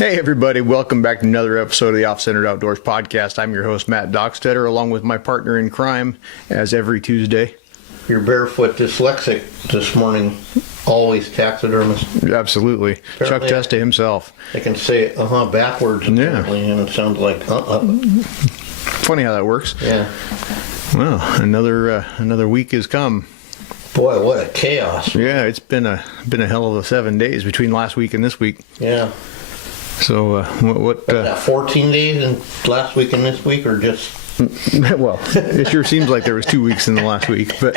Hey everybody, welcome back to another episode of the OffCentered Outdoors Podcast. I'm your host, Matt Dockstetter, along with my partner in crime, as every Tuesday. You're barefoot dyslexic this morning, always taxidermist. Absolutely. Apparently, Chuck Testa himself. I can say it backwards apparently, and it sounds like Funny how that works. Yeah. Well, another week has come. Boy, what a chaos. Yeah, it's been a hell of a 7 days between last week and this week. Yeah. So what? 14 days in last week and this week, or just? Well, it sure seems like there was 2 weeks in the last week, but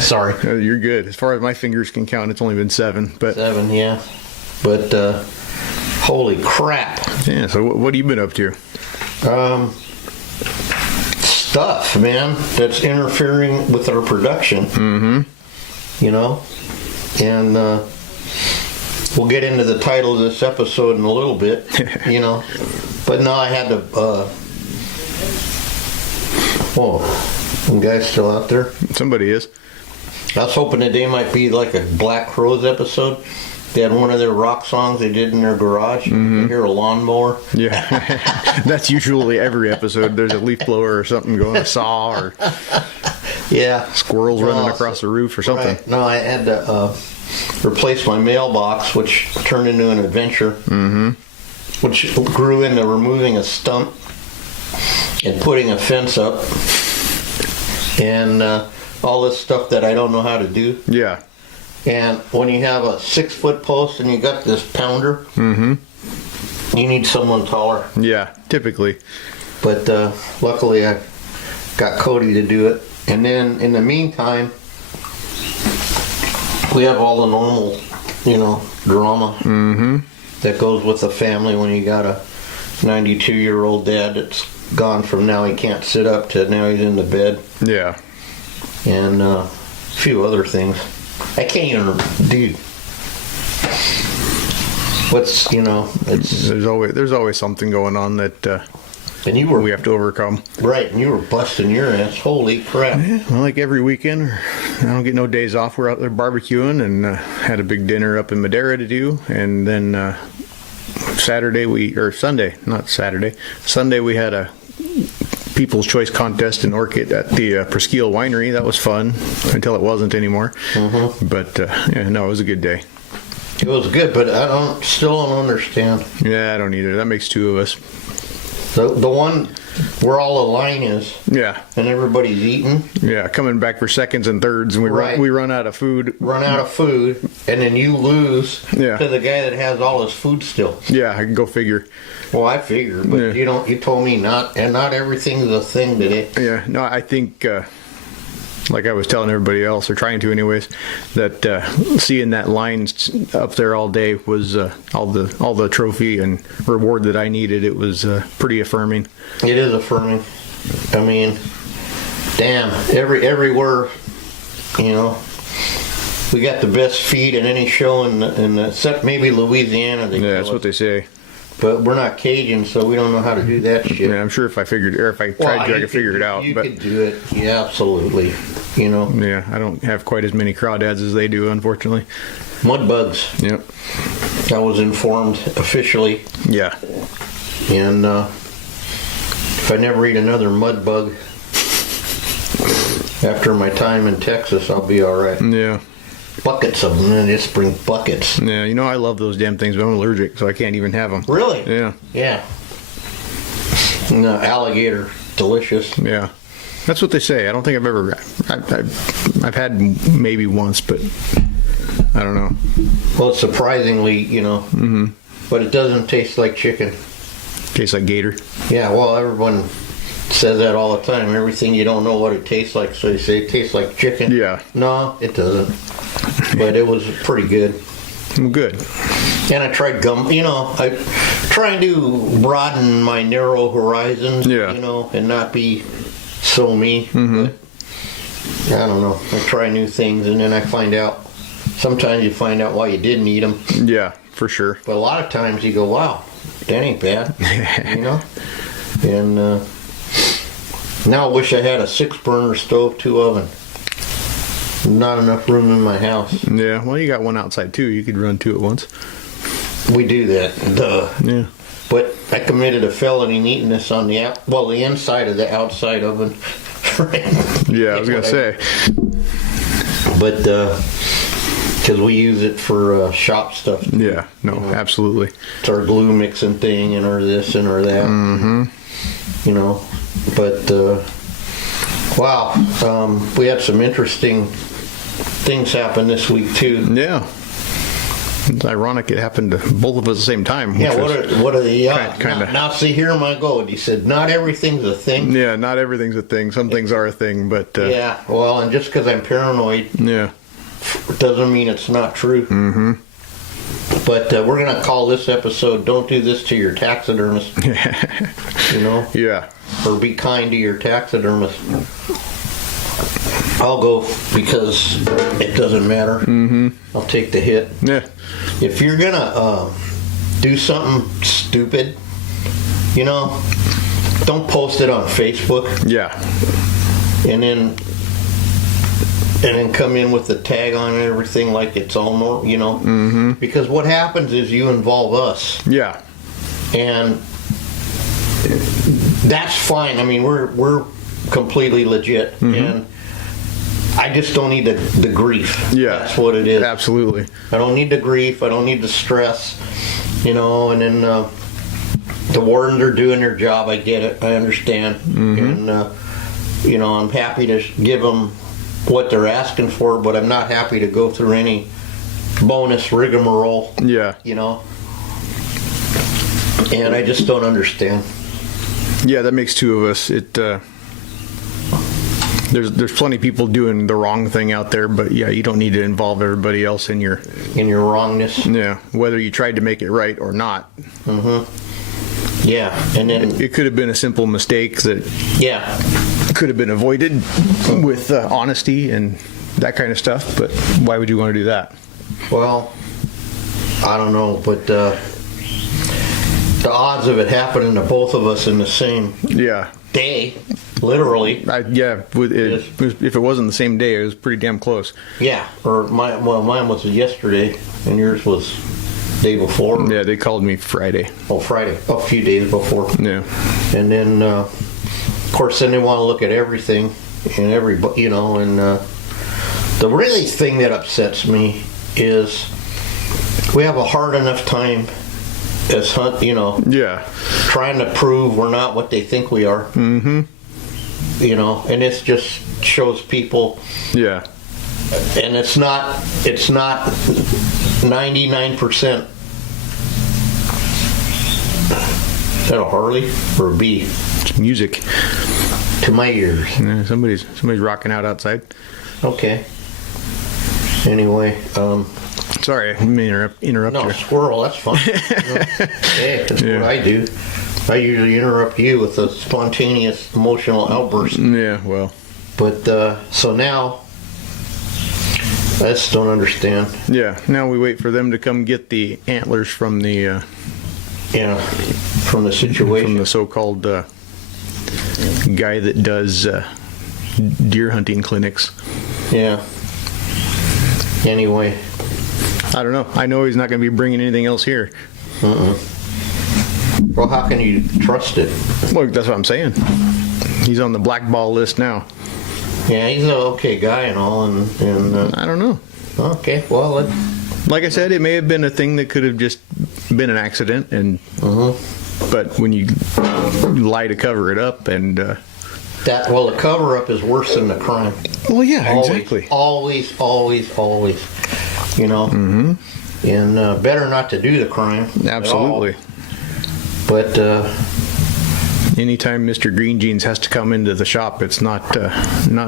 sorry, you're good. As far as my fingers can count, it's only been 7. But 7, yeah. But holy crap! Yeah. So what have you been up to? Stuff, man, that's interfering with our production. Mm-hmm. You know, and we'll get into the title of this episode in a little bit. You know, but no, I had to. Whoa, some guy's still out there. Somebody is. I was hoping today might be like a Black Crowes episode. They had one of their rock songs they did in their garage. Mm-hmm. You can hear a lawnmower. Yeah, that's usually every episode. There's a leaf blower or something going, a saw, or squirrels running across the roof or something. Right. No, I had to replace my mailbox, which turned into an adventure, which grew into removing a stump and putting a fence up and all this stuff that I don't know how to do. Yeah. And when you have a 6-foot post and you got this pounder, you need someone taller. Yeah, typically. But luckily I got Cody to do it. And then in the meantime, we have all the normal, drama that goes with the family when you got a 92-year-old dad that's gone from now he can't sit up to now he's in the bed. Yeah. And a few other things. I can't even, dude. What's, it's... There's always something going on that and we have to overcome. Right, and you were busting your ass. Holy crap. Yeah, well, like every weekend, I don't get no days off. We're out there barbecuing and had a big dinner up in Madera to do. And then Sunday we had a People's Choice Contest in Orchid at the Presqu'île Winery. That was fun until it wasn't anymore. But it was a good day. It was good, but I still don't understand. Yeah, I don't either. That makes 2 of us. The one where all the line is. Yeah. And everybody's eating. Yeah, coming back for seconds and thirds, and we run out of food. Run out of food, and then you lose to the guy that has all his food still. Yeah, I can go figure. Well, I figure, but you told me not everything's a thing today. Yeah, no, I think, like I was telling everybody else, or trying to anyways, that seeing that line up there all day was all the trophy and reward that I needed. It was pretty affirming. It is affirming. I mean, damn, everywhere, we got the best feed in any show except maybe Louisiana. That's what they say. But we're not Cajun, so we don't know how to do that shit. Yeah, I'm sure if I tried to, I could figure it out. You could do it. Yeah, absolutely. Yeah, I don't have quite as many crawdads as they do, unfortunately. Mud bugs. Yep. I was informed officially. Yeah. And if I never eat another mud bug after my time in Texas, I'll be all right. Yeah. Buckets of them, and just bring buckets. Yeah, I love those damn things, but I'm allergic, so I can't even have them. Really? Yeah. Yeah. No, alligator, delicious. Yeah, that's what they say. I don't think I've had maybe once, but I don't know. Well, it's surprisingly, but it doesn't taste like chicken. Tastes like gator. Yeah, well, everyone says that all the time. Everything you don't know what it tastes like, so they say it tastes like chicken. Yeah. No, it doesn't. But it was pretty good. Good. And I tried gum. I trying to broaden my narrow horizons. Yeah. And not be so me. But I don't know. I try new things, and then I find out. Sometimes you find out why you didn't eat them. Yeah, for sure. But a lot of times you go, "Wow, that ain't bad." And now I wish I had a 6-burner stove, 2 oven. Not enough room in my house. Yeah, well, you got one outside too. You could run 2 at once. We do that. Duh. Yeah. But I committed a felony neatness on the inside of the outside oven. Yeah, I was gonna say. But because we use it for shop stuff. Yeah. No. Absolutely. It's our glue mixing thing and our this and our that. Mm-hmm. You know, but wow, we had some interesting things happen this week too. Yeah. It's ironic it happened to both of us at the same time. Yeah, what are the kinda. Now see, here my goal. He said, not everything's a thing. Yeah, not everything's a thing. Some things are a thing, but yeah, well, and just because I'm paranoid, yeah, doesn't mean it's not true. Mm-hmm. But we're gonna call this episode "Don't Do This to Your Taxidermist." You know, yeah, or be kind to your taxidermist. I'll go because it doesn't matter. Mm-hmm. I'll take the hit. Yeah. If you're gonna do something stupid, you know, don't post it on Facebook. Yeah. And then come in with the tag on and everything like it's all normal, you know. Mm-hmm. Because what happens is you involve us. Yeah. And that's fine. I mean, we're completely legit. Mm-hmm. And I just don't need the grief. Yeah. That's what it is. Absolutely. I don't need the grief. I don't need the stress. You know, and then the wardens are doing their job. I get it. I understand. Mm-hmm. And, you know, I'm happy to give them what they're asking for, but I'm not happy to go through any bonus rigmarole. Yeah. You know? And I just don't understand. Yeah, that makes two of us. It there's plenty of people doing the wrong thing out there, but yeah, you don't need to involve everybody else in your wrongness. Yeah, whether you tried to make it right or not. Mm-hmm. Yeah, and then It could have been a simple mistake that yeah, could have been avoided with honesty and that kind of stuff, but why would you want to do that? well, I don't know, but the odds of it happening to both of us in the same Yeah. day, literally. If it wasn't the same day, it was pretty damn close. Yeah, or mine was yesterday, and yours was day before. Yeah, they called me Friday. Oh, Friday, a few days before. Yeah. And then, of course, then they want to look at everything and everybody, you know. And the really thing that upsets me is we have a hard enough time as hunt, you know, Yeah. trying to prove we're not what they think we are. Mm-hmm. You know, and it just shows people. Yeah. And it's not 99%. Is that a Harley or a bee? It's music. To my ears. Yeah, somebody's rocking out outside. Okay. Anyway, Sorry, I didn't mean to interrupt no, you. squirrel, that's fine. Hey, that's Yeah. what I do. I usually interrupt you with a spontaneous emotional outburst. Yeah, well. But, so now, I just don't understand. Yeah, now we wait for them to come get the antlers from the Yeah, from the situation. from the so-called guy that does deer hunting clinics. Yeah. Anyway. I don't know. I know he's not going to be bringing anything else here. Well, how can you trust it? Look, that's what I'm saying. He's on the blackball list now. Yeah, he's an okay guy and all, and I don't know. okay, well, Like I said, it may have been a thing that could have just been an accident, and but when you lie to cover it up, and the cover up is worse than the crime. well, yeah, Always, exactly. Always, you know. Mm-hmm. And better not to do the crime. Absolutely. At all. But anytime Mr. Green Jeans has to come into the shop, it's not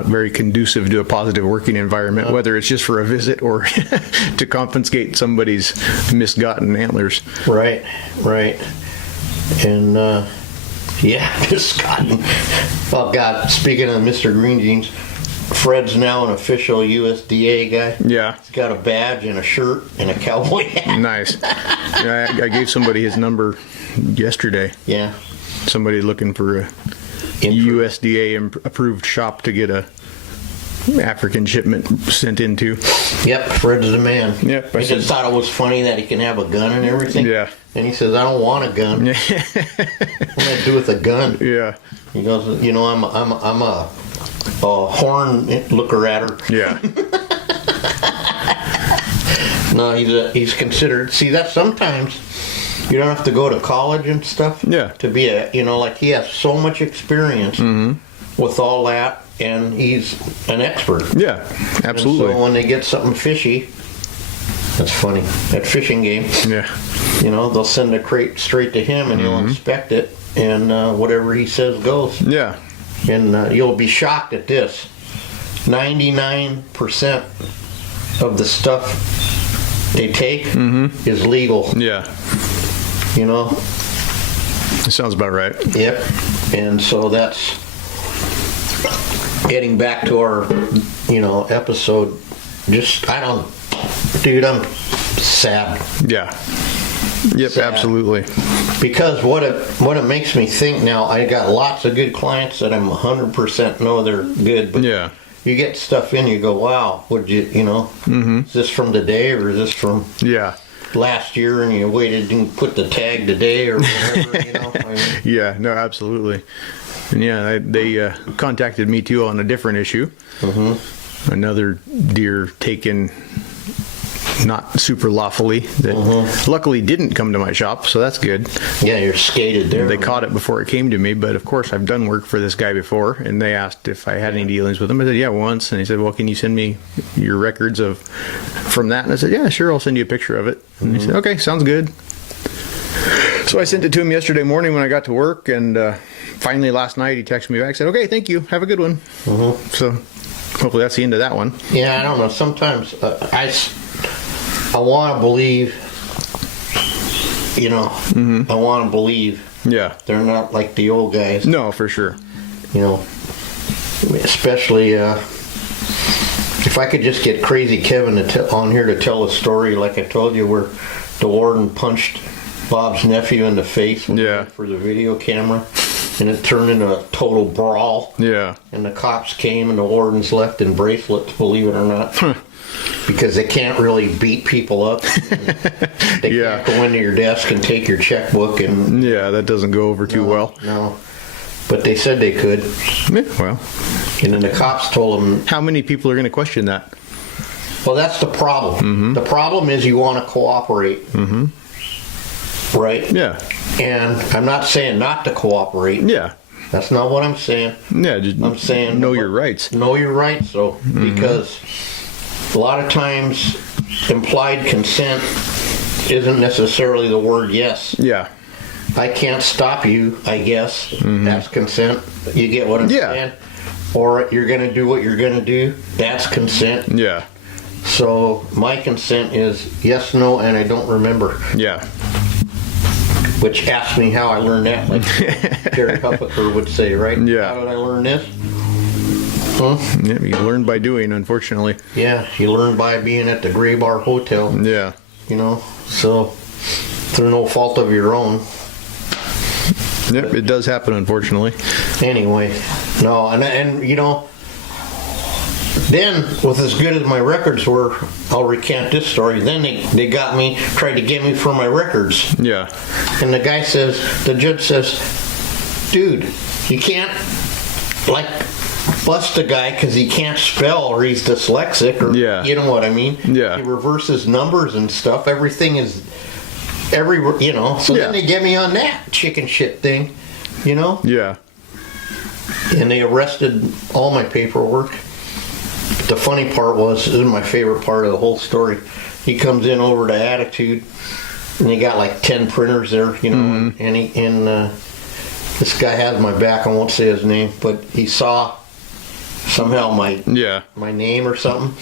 very conducive to a positive working environment, whether it's just for a visit or to confiscate somebody's misgotten antlers. Right. And yeah, misgotten. Oh God! Speaking of Mr. Green Jeans, Fred's now an official USDA guy. Yeah. He's got a badge and a shirt and a cowboy hat. Nice. Yeah, I gave somebody his number yesterday. Yeah. Somebody looking for a USDA approved shop to get a African shipment sent into. Yep, Fred's the man. Yep, I He just said- thought it was funny that he can have a gun and everything. Yeah. And he says, I don't want a gun. What am I going to do with a gun? Yeah. He goes, you know, I'm a horn looker at her. Yeah. No, he's considered. See, that sometimes you don't have to go to college and stuff. Yeah. To be like he has so much experience with all that, and he's an expert. Yeah. Absolutely. And so when they get something fishy, that's funny. That fishing game, Yeah. you know, they'll send a crate straight to him, and he'll inspect it, and whatever he says goes. Yeah. And you'll be shocked at this: 99% of the stuff they take is legal. Yeah. You know. That sounds about right. Yep. And so that's getting back to our, episode. Dude, I'm sad. Yeah. Yep. Sad. Absolutely. Because what it makes me think now, I got lots of good clients that I'm 100% know they're good, but Yeah. you get stuff in, you go, wow, is this from today or is this from Yeah. last year, and you waited and put the tag today or whatever, I mean, Yeah. No. Absolutely. And yeah, they contacted me too on a different issue. Another deer taken not super lawfully that luckily didn't come to my shop, so that's good. yeah, you're skated there. They caught it before it came to me, but of course I've done work for this guy before, and they asked if I had any dealings with him. I said, yeah, once. And he said, well, can you send me your records from that? And I said, yeah, sure, I'll send you a picture of it. And he said, okay, sounds good. So I sent it to him yesterday morning when I got to work, and finally last night he texted me back, said, okay, thank you, have a good one. So hopefully that's the end of that one. Yeah, I don't know. Sometimes I want to believe, I want to believe Yeah. they're not like the old guys, No, for sure. especially if I could just get Crazy Kevin on here to tell a story like I told you where the warden punched Bob's nephew in the face Yeah. for the video camera, and it turned into a total brawl. Yeah. And the cops came, and the wardens left in bracelets, believe it or not. Because they can't really beat people up. They Yeah. can't go into your desk and take your checkbook and... Yeah, that doesn't go over too well. No. But they said they could. Yeah, well, And then the cops told them, how many people are going to question that? well, that's the problem. The problem is you want to cooperate. Right? Yeah. And I'm not saying not to cooperate. Yeah. That's not what I'm saying. Yeah, just I'm saying know your rights. Know your rights, though, because a lot of times implied consent isn't necessarily the word yes. Yeah. I can't stop you, I guess. That's consent. You get what I'm Yeah. saying? Or you're going to do what you're going to do. That's consent. Yeah. So my consent is yes, no, and I don't remember. Yeah. Which asks me how I learned that, like Jerry Huffaker would say, right? Yeah. How did I learn this? Yeah, you learn by doing, unfortunately. Yeah, you learn by being at the Gray Bar Hotel. Yeah. So through no fault of your own. Yep, it does happen, unfortunately. Anyway, no, and then with as good as my records were, I'll recant this story. Then they got me, tried to get me for my records. Yeah. And the judge says, dude, you can't bust a guy because he can't spell or he's dyslexic or Yeah. you know what I mean? Yeah. He reverses numbers and stuff. Everything is So Yeah. then they get me on that chicken shit thing, Yeah. and they arrested all my paperwork. The funny part was, this is my favorite part of the whole story. He comes in over to Attitude, and they got like 10 printers there, and this guy has my back. I won't say his name, but he saw somehow my name or something,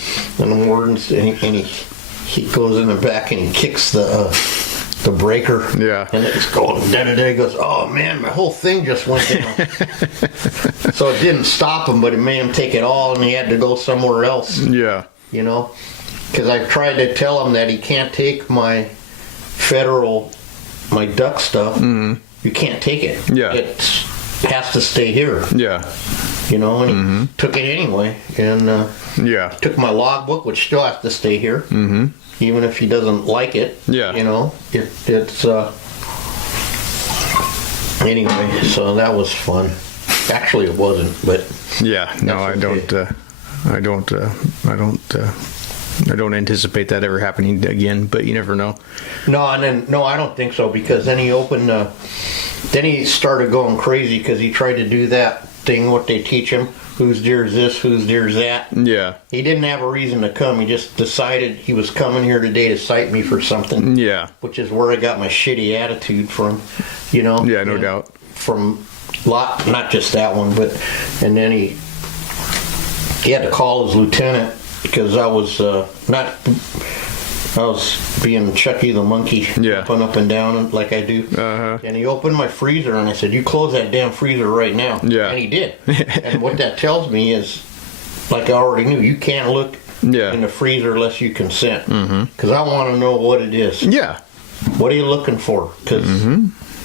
and the wardens, and he goes in the back and he kicks the breaker. Yeah. And it's going da-da-da. He goes, oh man, my whole thing just went down. So it didn't stop him, but it made him take it all, and he had to go somewhere else. Yeah. Because I tried to tell him that he can't take my duck stuff. You can't take it. Yeah. It has to stay here. Yeah. you know, and he took it anyway. And Yeah. took my logbook, which still has to stay here, even if he doesn't like it. Yeah. You know, it's anyway. So that was fun. Actually, it wasn't, but Yeah. No, I okay. I don't anticipate that ever happening again, but you never know. no. And then no, I don't think so, because then he opened. Then he started going crazy because he tried to do that thing what they teach him. Whose deer's this? Whose deer's that? Yeah. He didn't have a reason to come. He just decided he was coming here today to cite me for something. Yeah. Which is where I got my shitty attitude from, you know. Yeah, no And doubt. From not just that one, but and then he had to call his lieutenant because I was being Chucky the monkey, Yeah. jumping up and down like I do. Uh-huh. And he opened my freezer and I said, "You close that damn freezer right now." Yeah. And he did. And what that tells me is, like I already knew, you can't look Yeah. in the freezer unless you consent. Because I want to know what it is. Yeah. What are you looking for? Because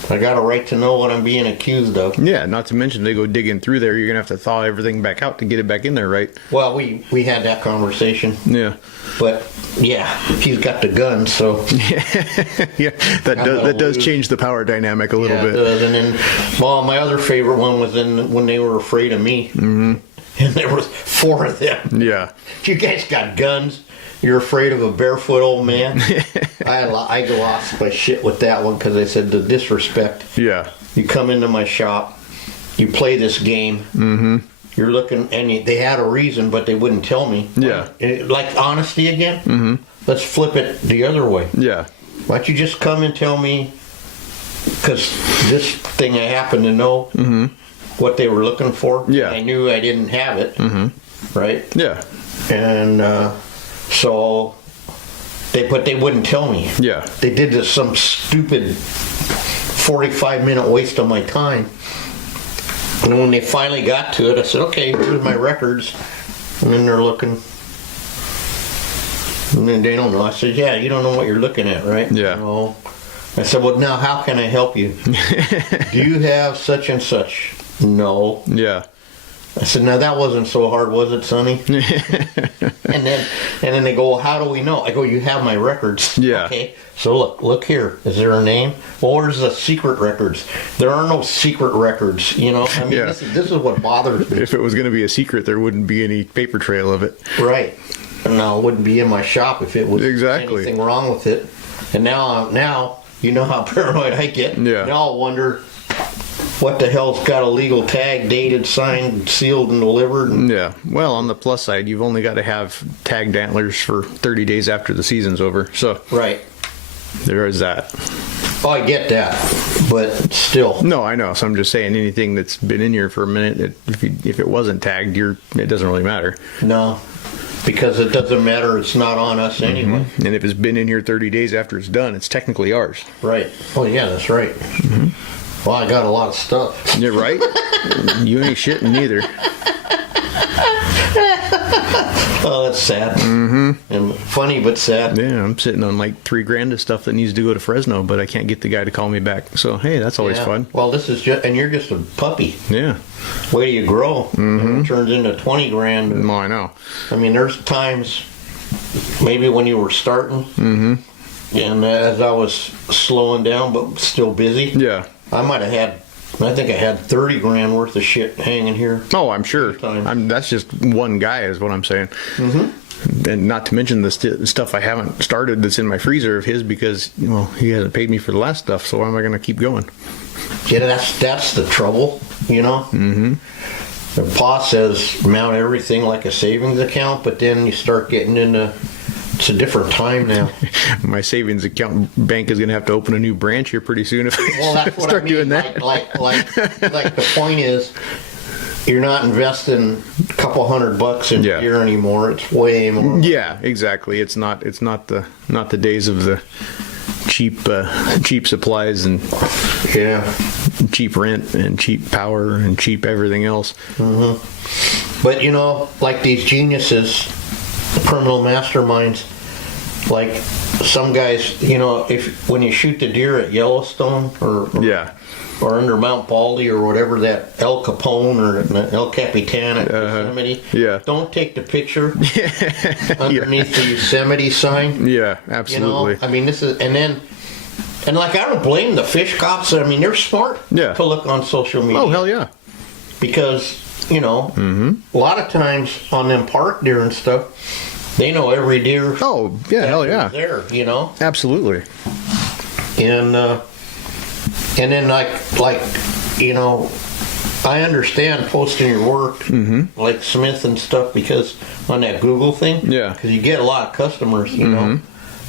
I got a right to know what I'm being accused of. Yeah, not to mention they go digging through there. You're gonna have to thaw everything back out to get it back in there, right? Well, we had that conversation. Yeah. But, yeah, he's got the gun, so... Yeah, that gonna does lose. change the power dynamic a little Yeah, it bit. does. And then, well, my other favorite one was when they were afraid of me. And there was 4 of them. Yeah. You guys got guns. You're afraid of a barefoot old man. I lost my shit with that one because I said the disrespect. Yeah. You come into my shop, you play this game. You're looking, and they had a reason, but they wouldn't tell me. Yeah. Like honesty again. Let's flip it the other way. Yeah. Why don't you just come and tell me? Because this thing I happen to know what they were looking for. Yeah. I knew I didn't have it. Right. Yeah. And so they wouldn't tell me. Yeah. They did this some stupid 45-minute waste of my time. And when they finally got to it, I said, "Okay, here's my records." And then they're looking. And then they don't know. I said, "Yeah, you don't know what you're looking at, right?" Yeah. No. I said, "Well, now how can I help you? Do you have such and such?" "No." Yeah. I said, "Now that wasn't so hard, was it, Sonny?" And then they go, "Well, how do we know?" I go, "You have my records." Yeah. Okay. So look here. Is there a name? Well, where's the secret records? There are no secret records. You know. I mean, Yeah. this is what bothers me. If it was going to be a secret, there wouldn't be any paper trail of it. Right. No, it wouldn't be in my shop if it was Exactly. anything wrong with it. And now you know how paranoid I get. Yeah. Now I'll wonder what the hell's got a legal tag, dated, signed, sealed, and delivered. And Yeah. Well, on the plus side, you've only got to have tagged antlers for 30 days after the season's over. So right. there is that. Oh, I get that, but still. No, I know. So I'm just saying anything that's been in here for a minute, if it wasn't tagged, it doesn't really matter. No, because it doesn't matter. It's not on us anyway. And if it's been in here 30 days after it's done, it's technically ours. Right. Oh, yeah, that's right. Well, I got a lot of stuff. You're right. You ain't shitting neither. Oh, that's sad. And funny, but sad. Yeah, I'm sitting on like $3,000 of stuff that needs to go to Fresno, but I can't get the guy to call me back. So hey, that's always Yeah. fun. Well, this is just, and you're just a puppy. Yeah. Way do you grow? And it turns into 20 grand. No, I know. I mean, there's times, maybe when you were starting, and as I was slowing down but still busy, Yeah. I think I had 30 grand worth of shit hanging here. Oh, I'm sure. Time. That's just one guy, is what I'm saying. And not to mention the stuff I haven't started that's in my freezer of his because he hasn't paid me for the last stuff. So why am I going to keep going? Yeah, that's the trouble, you know? The Pa says mount everything like a savings account, but then you start getting into, it's a different time now. My savings account bank is going to have to open a new branch here pretty soon if Well, I that's what start I mean. doing that. Like the point is, you're not investing a couple $100 in Yeah. gear anymore. It's way more. Yeah, exactly. It's not the days of the cheap supplies and Yeah. cheap rent and cheap power and cheap everything else. But like these geniuses, criminal masterminds, like some guys, you know, when you shoot the deer at Yellowstone or under Mount Baldy or whatever, that El Capone or El Capitan at Yosemite, don't take the picture underneath the Yosemite sign. Yeah, absolutely. You know, I mean, this is, and like, I don't blame the fish cops. I mean, they're smart to look on social media. Oh, hell yeah. Because, you know, a lot of times on them park deer and stuff, they know every deer. Oh, yeah, hell yeah. There, you know. Absolutely. And then like you know, I understand posting your work like Smith and stuff, because on that Google thing, because you get a lot of customers, you know.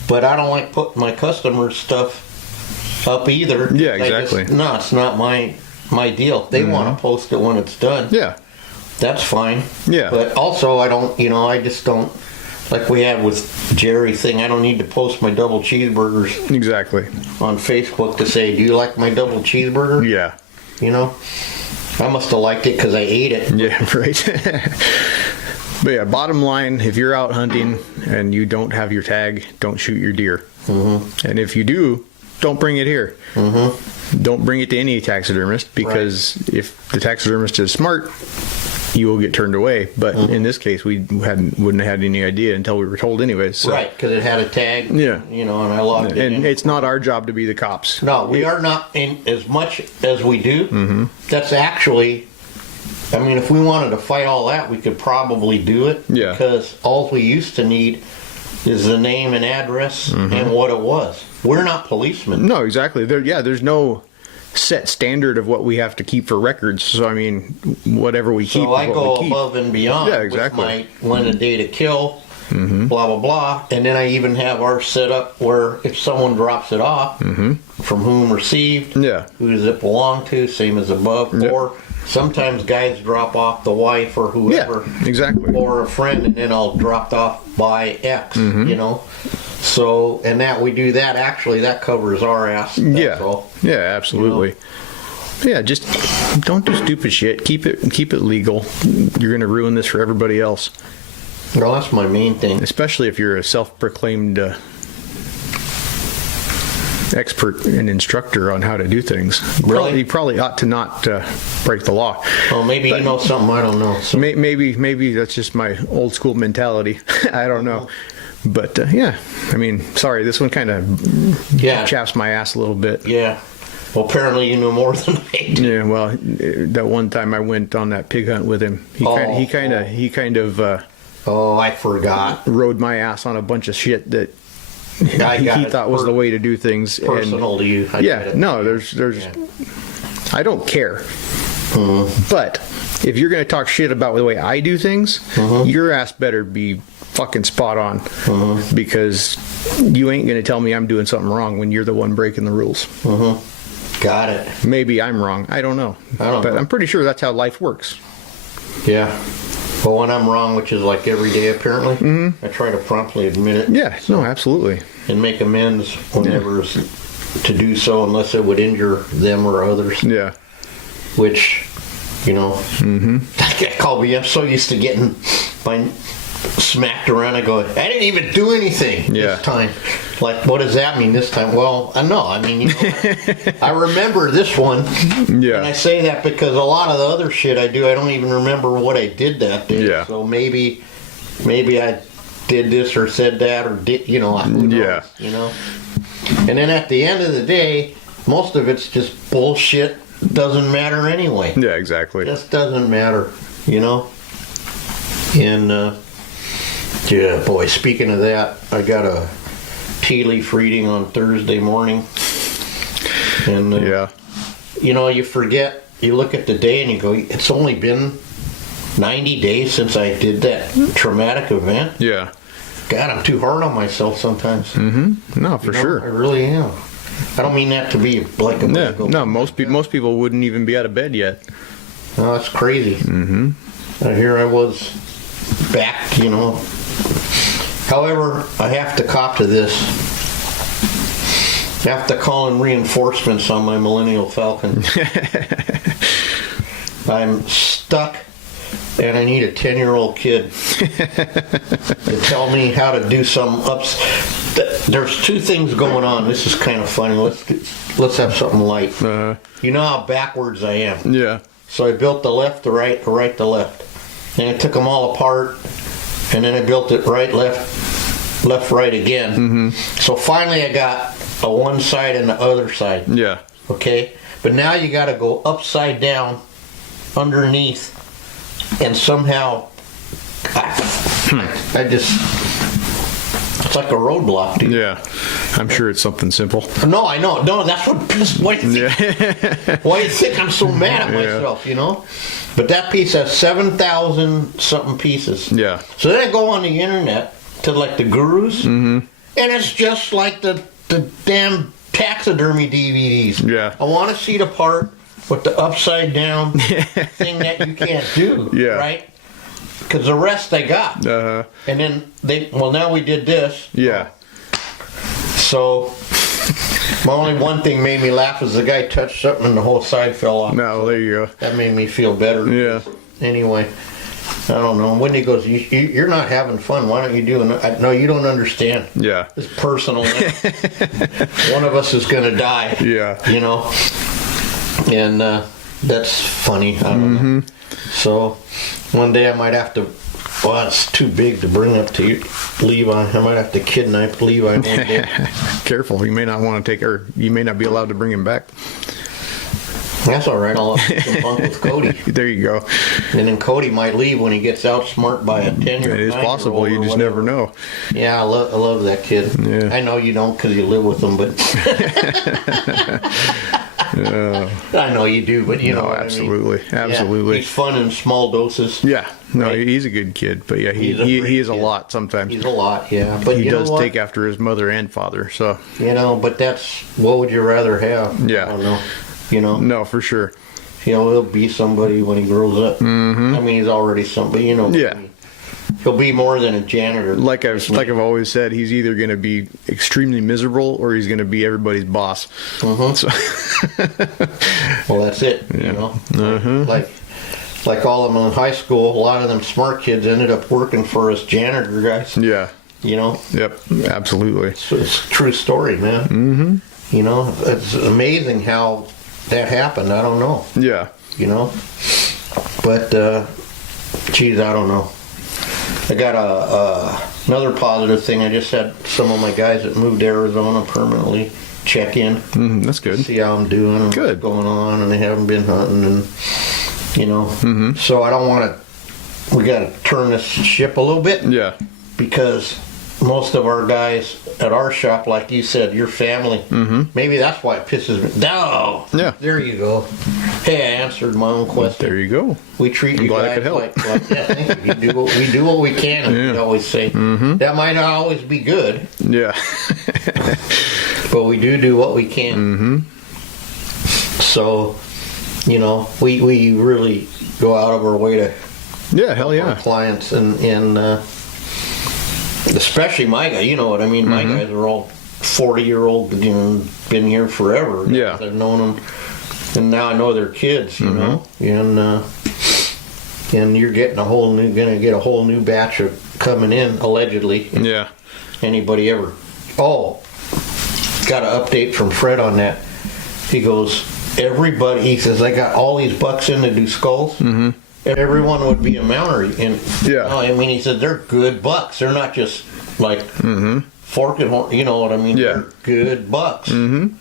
But I don't like putting my customers' stuff up either. Yeah, exactly. No, it's not my deal. They want to post it when it's done. Yeah, that's fine. Yeah, but also I don't, you know, I just don't. Like we had with Jerry thing, I don't need to post my double cheeseburgers exactly on Facebook to say, do you like my double cheeseburger? Yeah. You know? I must have liked it because I ate it. Yeah, right. But yeah, bottom line, if you're out hunting and you don't have your tag, don't shoot your deer. And if you do, don't bring it here. Don't bring it to any taxidermist, because if the taxidermist is smart, you will get turned away. But in this case, we wouldn't have had any idea until we were told anyways. So. Right, because it had a tag. Yeah. You know, and I logged it in. And it's not our job to be the cops. No, we are not. In as much as we do, that's actually, I mean, if we wanted to fight all that, we could probably do it. Yeah. Because all we used to need is the name and address and what it was. We're not policemen. No, exactly. There's no set standard of what we have to keep for records. So I mean, whatever we keep. So I go above and beyond with my when a day to kill, blah blah blah, and then I even have ours set up where if someone drops it off, from whom received, who does it belong to, same as above, or sometimes guys drop off the wife or whoever, exactly, or a friend, and then I'll dropped off by X, you know. So, and that we do that, actually, that covers our ass. That's all. Yeah, absolutely. You know? Yeah, just don't do stupid shit. Keep it legal. You're going to ruin this for everybody else. Well, that's my main thing. Especially if you're a self-proclaimed expert and instructor on how to do things. Really? You probably ought to not break the law. Well, maybe you know something I don't know. So. Maybe that's just my old school mentality. I don't know. But yeah, I mean, sorry, this one kind of chaps my ass a little bit. Yeah. Well, apparently you know more than I do. Yeah. Well, that one time I went on that pig hunt with him, he kind of. I forgot. Rode my ass on a bunch of shit that he thought was the way to do things. Personal to you. There's. I don't care. But if you're going to talk shit about the way I do things, your ass better be fucking spot on, because you ain't going to tell me I'm doing something wrong when you're the one breaking the rules. Got it. Maybe I'm wrong. I don't know. But I'm pretty sure that's how life works. Yeah. Well, when I'm wrong, which is like every day apparently, I try to promptly admit it. Yeah, no, absolutely. And make amends whenever to do so, unless it would injure them or others. Yeah. Which, you know, that called me. I'm so used to getting smacked around. I go, I didn't even do anything this time. Like, what does that mean this time? Well, I know. I mean, you know, I remember this one. Yeah. And I say that because a lot of the other shit I do, I don't even remember what I did that day. Yeah. So maybe I did this or said that or did, you know, who knows, you know. And then at the end of the day, most of it's just bullshit. Doesn't matter anyway. Yeah, exactly. Just doesn't matter, you know. And yeah, boy, speaking of that, I got a tea leaf reading on Thursday morning. And you know, you forget, you look at the day and you go, it's only been 90 days since I did that traumatic event. Yeah. God, I'm too hard on myself sometimes. No, for sure. I really am. I don't mean that to be like a no. Most people wouldn't even be out of bed yet. No, that's crazy. Here I was back, you know. However, I have to cop to this. I have to call in reinforcements on my Millennial Falcon. I'm stuck, and I need a 10-year-old kid to tell me how to do some there's two things going on. This is kind of funny. Let's have something light. You know how backwards I am. Yeah. So I built the left, the right, the right, the left. Then I took them all apart, and then I built it right, left, left, right again. Mm-hmm. So finally I got a one side and the other side. Yeah. Okay? But now you got to go upside down, underneath, and somehow I just, it's like a roadblock, dude. Yeah. I'm sure it's something simple. No, I know. No, that's what pissed. Why do you think, why do you think I'm so mad at myself, you know? But that piece has 7,000 something pieces. Yeah. So then I go on the internet to like the gurus, and it's just like the damn taxidermy DVDs. Yeah. I want to see the part with the upside down thing that you can't do, right? Because the rest I got. And then now we did this. Yeah. So, my only one thing made me laugh is the guy touched something and the whole side fell off. No, there you go. That made me feel better. Yeah. Anyway, I don't know. When he goes, you're not having fun. Why don't you do it? No, you don't understand. Yeah. It's personal. One of us is going to die. Yeah. You know? And that's funny. I don't know. So, one day I might have to, well, it's too big to bring up to Levi. I might have to kidnap Levi one day. Careful, you may not want to take, or you may not be allowed to bring him back. That's all right. I'll have some fun with Cody. There you go. And then Cody might leave when he gets outsmarted by a 10-year-old. It is possible. You just never know. Yeah, I love that kid. Yeah. I know you don't because you live with him, but I know you do. But you know, what absolutely, I mean? absolutely. Yeah, he's fun in small doses. Yeah, no, right? he's a good kid, but yeah, he is a lot sometimes. He's a lot, yeah. But he does take after his mother and father, so you know. But that's, what would you rather have? Yeah, I don't know. You know, no, for sure. You know, he'll be somebody when he grows up. Mm-hmm. I mean, he's already somebody. You know. Yeah. He'll be more than a janitor. Like I've always said, he's either going to be extremely miserable or he's going to be everybody's boss. Mm-hmm. So. Well, that's it. Yeah. You know, like all of them in high school, a lot of them smart kids ended up working for us janitor guys. Yeah. You know. Yep. Absolutely. So it's a true story, man. Mm-hmm. You know, it's amazing how that happened. I don't know. Yeah. You know, but geez, I don't know. I got another positive thing. I just had some of my guys that moved to Arizona permanently check in. That's good. See how I'm doing and good. what's going on, and they haven't been hunting, and you know. So I don't want to. We got to turn this ship a little bit. Yeah. Because most of our guys at our shop, like you said, your family. Maybe that's why it pisses me. No. Yeah. There you go. Hey, I answered my own question. There you go. We treat you glad I guys could help. like that. We do what we can, and we always say that might not always be good. Yeah. But we do what we can. So, you know, we really go out of our way to hell yeah. our clients and especially my guy. You know what I mean? My guys are all 40-year-old, you know, been here forever. Yeah. I've known them, and now I know their kids. You know, and you're getting gonna get a whole new batch of coming in allegedly. Yeah. Anybody ever? Oh, got an update from Fred on that. He goes, everybody. He says, I got all these bucks in to do skulls. Everyone would be a mounter. And I mean, he said they're good bucks. They're not just like fork and horn. You know what I mean? Yeah. They're good bucks. And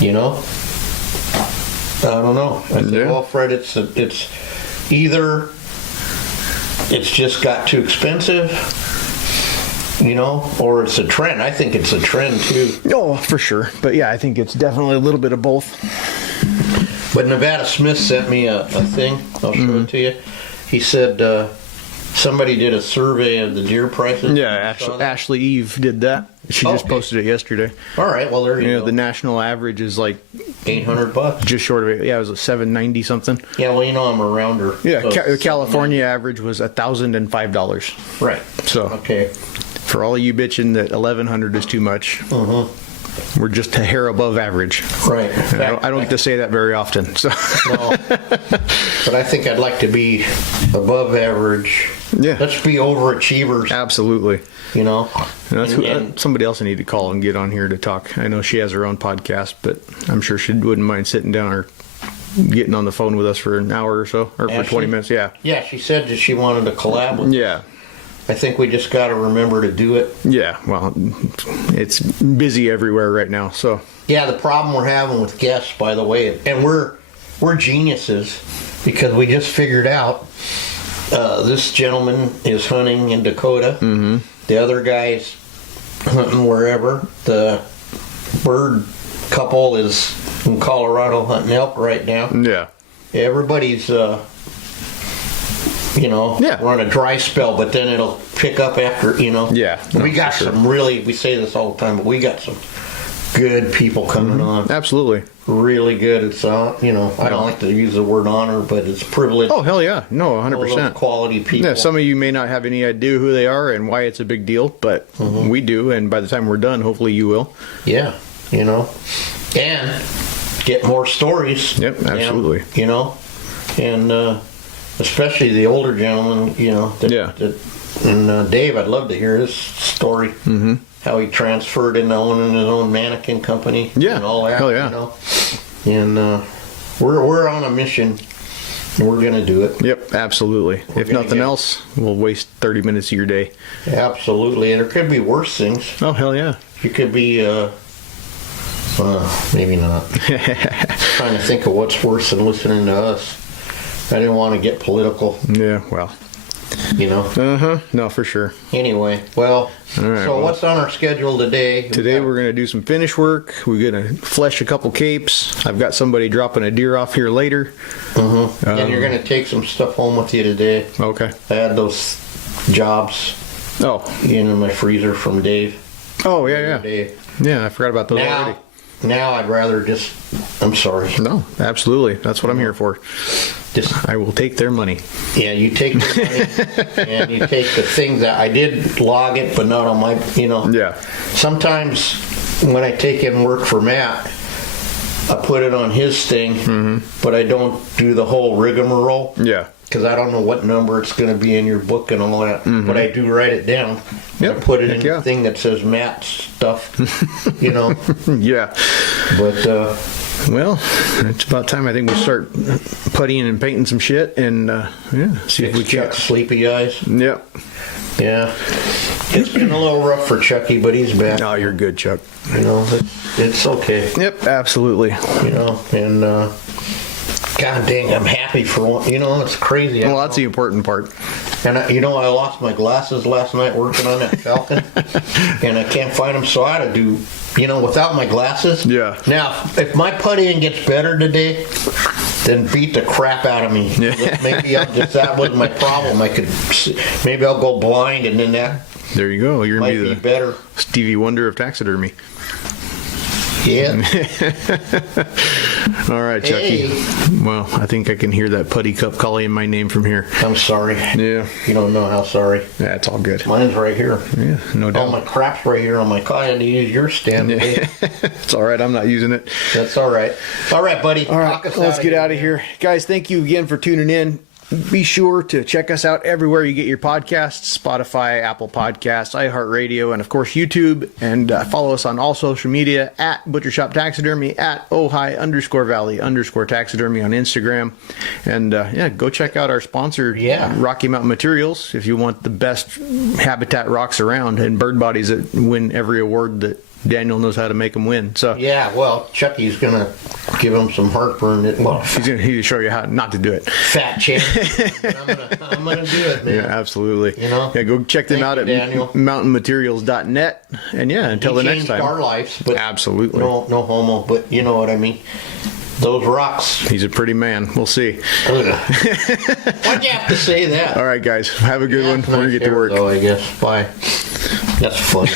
you know, I don't know. I said, well, Fred, it's either it's just got too expensive, you know, or it's a trend. I think it's a trend too. Oh, for sure. But yeah, I think it's definitely a little bit of both. But Nevada Smith sent me a thing. I'll show it to you. He said somebody did a survey of the deer prices. Yeah, Ashley Eve did that. She just posted it yesterday. All right, well there you go. The national average is like $800. Just short of it. Yeah, it was $790 something. Yeah, well, you know I'm around her. Yeah, so California average was $1,005. Right. So okay. For all of you bitching that $1,100 is too much. We're just a hair above average. Right. I don't get to say that very often. So. No. But I think I'd like to be above average Yeah. Let's be overachievers. Absolutely. You know. And that's somebody else I need to call and get on here to talk. I know she has her own podcast, but I'm sure she wouldn't mind sitting down or getting on the phone with us for an hour or so, or for 20 minutes. Yeah. Yeah, she said that she wanted to collab with us. Yeah. I think we just got to remember to do it. Yeah. Well, it's busy everywhere right now, so. Yeah, the problem we're having with guests, by the way, and we're geniuses because we just figured out this gentleman is hunting in Dakota. Mm-hmm. The other guy's hunting wherever. The bird couple is in Colorado hunting elk right now. Yeah. Everybody's, we're on a dry spell, but then it'll pick up after, Yeah. We got some really, we say this all the time, but we got some good people coming on. Absolutely. Really good. It's, I don't like to use the word honor, but it's a privilege. Oh, hell yeah. No, 100%. Quality people. Yeah, some of you may not have any idea who they are and why it's a big deal, but we do, and by the time we're done, hopefully you will. Yeah, and get more stories. Yep, absolutely. And especially the older gentleman, and Dave, I'd love to hear his story. Mm-hmm. How he transferred into owning his own mannequin company. Yeah, and all that. hell yeah. And we're on a mission. And we're going to do it. Yep, absolutely. If nothing else, we'll waste 30 minutes of your day. Absolutely. And there could be worse things. Oh, hell yeah. You could be, maybe not. Trying to think of what's worse than listening to us. I didn't want to get political. Yeah, well. No, for sure. Anyway, well, all right, so what's on our schedule today? Today we're going to do some finish work. We're going to flesh a couple capes. I've got somebody dropping a deer off here later. And you're going to take some stuff home with you today. Okay. I had those jobs in my freezer from Dave. Oh, yeah. Yeah, I forgot about those already. Now I'd rather I'm sorry. No, absolutely. That's what I'm here for. I will take their money. Yeah, you take their money and you take the thing that I did log it, but not on my, Yeah. Sometimes when I take in work for Matt, I put it on his thing, but I don't do the whole rigmarole. Yeah. Because I don't know what number it's going to be in your book and all that. But I do write it down. Yep. I put it in the thing that says Matt's stuff, Yeah. But, well, it's about time I think we start puttying and painting some shit and, see if we can. Chuck's sleepy eyes. Yep. Yeah. It's been a little rough for Chucky, but he's back. Oh, you're good, Chuck. It's okay. Yep, absolutely. And, God dang, I'm happy for one. It's crazy. Well, that's the important part. And I lost my glasses last night working on that Falcon, and I can't find them. So I had to do, without my glasses. Yeah. Now, if my putting gets better today, then beat the crap out of me. Yeah. Maybe that was my problem. Maybe I'll go blind, and then that. There you go. You're might gonna be the better. Stevie Wonder of taxidermy. Yeah. All right, Chucky. Hey. Well, I think I can hear that putty cup calling my name from here. I'm sorry. Yeah. You don't know how sorry. Yeah, it's all good. Mine's right here. Yeah, no doubt. All my crap's right here on my car. I need to use your stand today. It's all right. I'm not using it. That's all right. All right, buddy. All right, let's get out of here. Guys, thank you again for tuning in. Be sure to check us out everywhere you get your podcasts, Spotify, Apple Podcasts, iHeart Radio, and of course YouTube. And follow us on all social media at Butcher Shop Taxidermy, at Ojai_Valley_Taxidermy on Instagram. And go check out our sponsor, Rocky Mountain Materials, if you want the best habitat rocks around and bird bodies that win every award that Daniel knows how to make them win. So yeah, well, Chucky's gonna give him some heartburn. He's gonna show you how not to do it. Fat chance. I'm gonna do it, man. Yeah, absolutely. Go check them out at mountainmaterials.net. And until the next time. Our lives, but absolutely. No homo, but you know what I mean. Those rocks. He's a pretty man. We'll see. Why'd you have to say that? All right, guys. Have a good one. We're gonna get to work. I guess. Bye. That's funny.